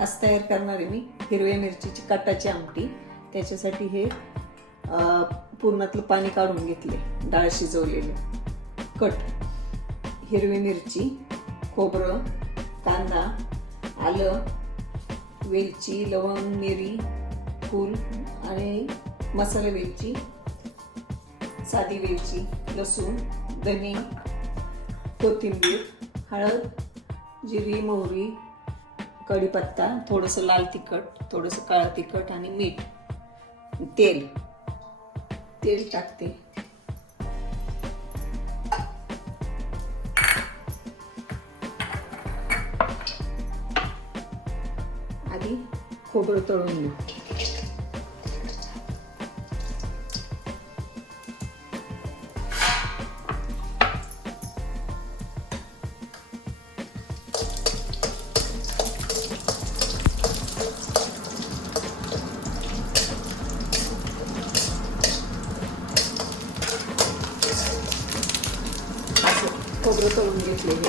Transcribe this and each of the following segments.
आज तयार करणार आहे मी. हिरव्या मिरचीची कटाची आमटी. त्याच्यासाठी हे पूर्णातलं पुरणातलं पाणी काढून घेतले डाळ शिजवलेले. कट. हिरवी मिरची खोबरं कांदा आलं वेलची लवंग मिरी फूल आणि मसाला वेलची साधी वेलची लसूण धने कोथिंबीर हळद जिरी मोहरी कढीपत्ता थोडंसं लाल तिखट थोडंसं काळं तिखट आणि मीठ. तेल. तेल टाकते. आधी खोबरं तळून घेऊ खोबरं तळून घेतलेले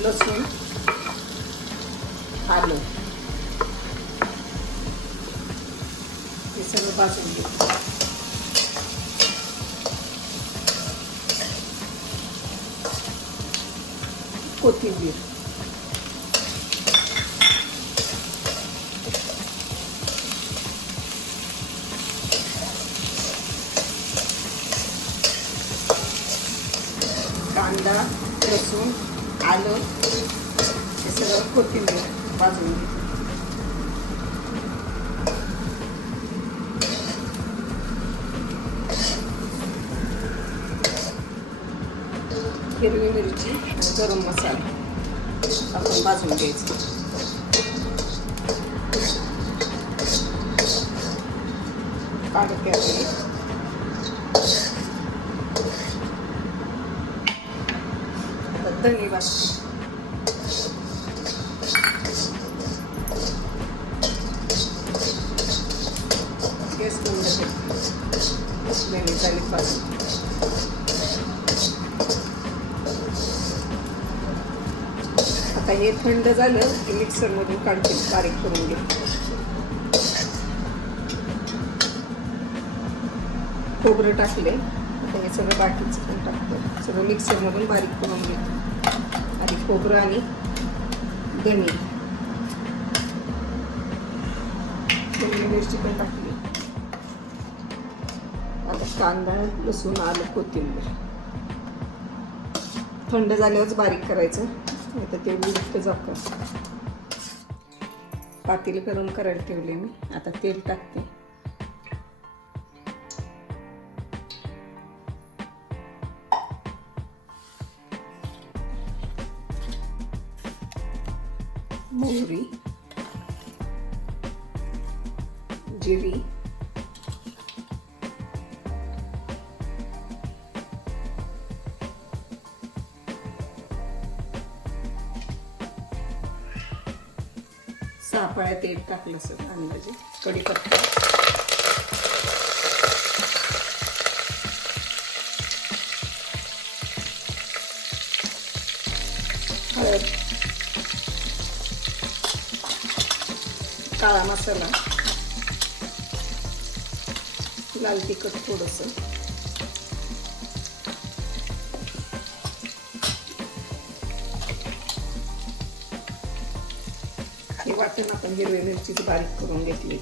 लसूण आलं. हे सगळं भाजून घेऊ. कोथिंबीर कांदा लसूण आलं हे सगळं कोथिंबीर भाजून घे हिरवी मिरची आणि गरम मसाला आपण भाजून घ्यायचं काढते आपण आता धने भाजते गॅस बंद करते धने झाली पाहिजे हे थंड झालं की मिक्सरमधून काढते बारीक करून घे. खोबरं टाकले आता हे सगळं बाकीचं पण टाकतो. सगळं मिक्सरमधून बारीक करून घे. आधी खोबरं आणि धने. हिरवी मिरची पण टाकली. आता कांदा लसूण आलं कोथिंबीर. थंड झाल्यावरच बारीक करायचं. आता ते उडतं जातं. पातेली गरम करायला ठेवले मी. आता तेल टाकते. मोहरी जिरी सापळ्या तेल टाकलं सर अंदाजे. कढीपत्ता. हळद. काळा मसाला. लाल तिखट थोडंसं. वाटण आपण हिरवी मिरचीची बारीक करून घेतली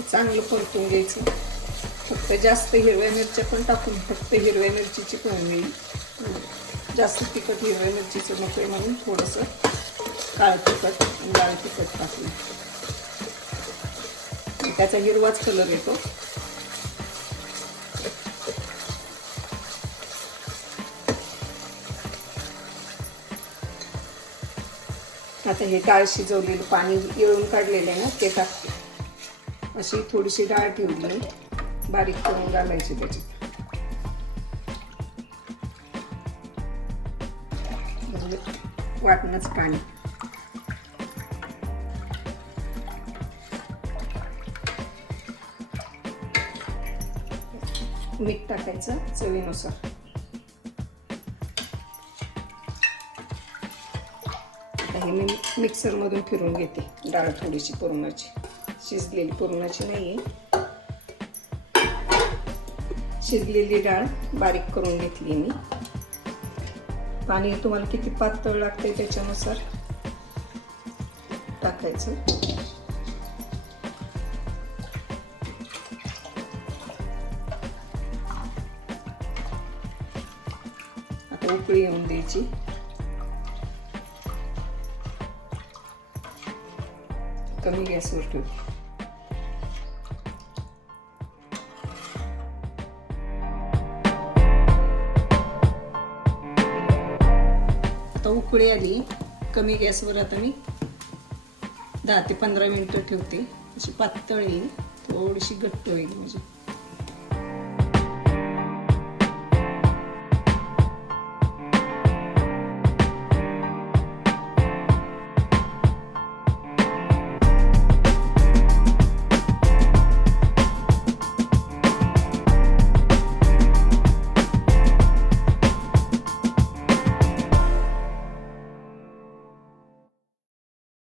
चांगलं परतून घ्यायचं. फक्त जास्त हिरव्या मिरच्या पण टाकून फक्त हिरव्या मिरचीची पण येईल जास्त तिखट हिरव्या मिरचीचं नको आहे म्हणून थोडंसं काळ तिखट आणि लाल तिखट टाकून. त्याचा हिरवाच कलर येतो. आता हे डाळ शिजवलेलं पाणी येळून काढलेलं आहे ना ते टाकते. अशी थोडीशी डाळ ठेवली बारीक करून घालायची त्याच्यात म्हणजे वाटणंच पाणी. मीठ टाकायचं चवीनुसार. हे मी मिक्सरमधून फिरून घेते डाळ थोडीशी पुरणाची शिजलेली पुरणाची नाही. आहे शिजलेली डाळ बारीक करून घेतली मी. पाणी तुम्हाला किती पातळ लागते त्याच्यानुसार टाकायचं. आता उकळी येऊन द्यायची. कमी गॅसवर ठेवू उकळी आली. कमी गॅसवर आता मी दहा ते पंधरा मिनटं ठेवते. अशी पातळ येईल. थोडीशी घट्ट होईल म्हणजे.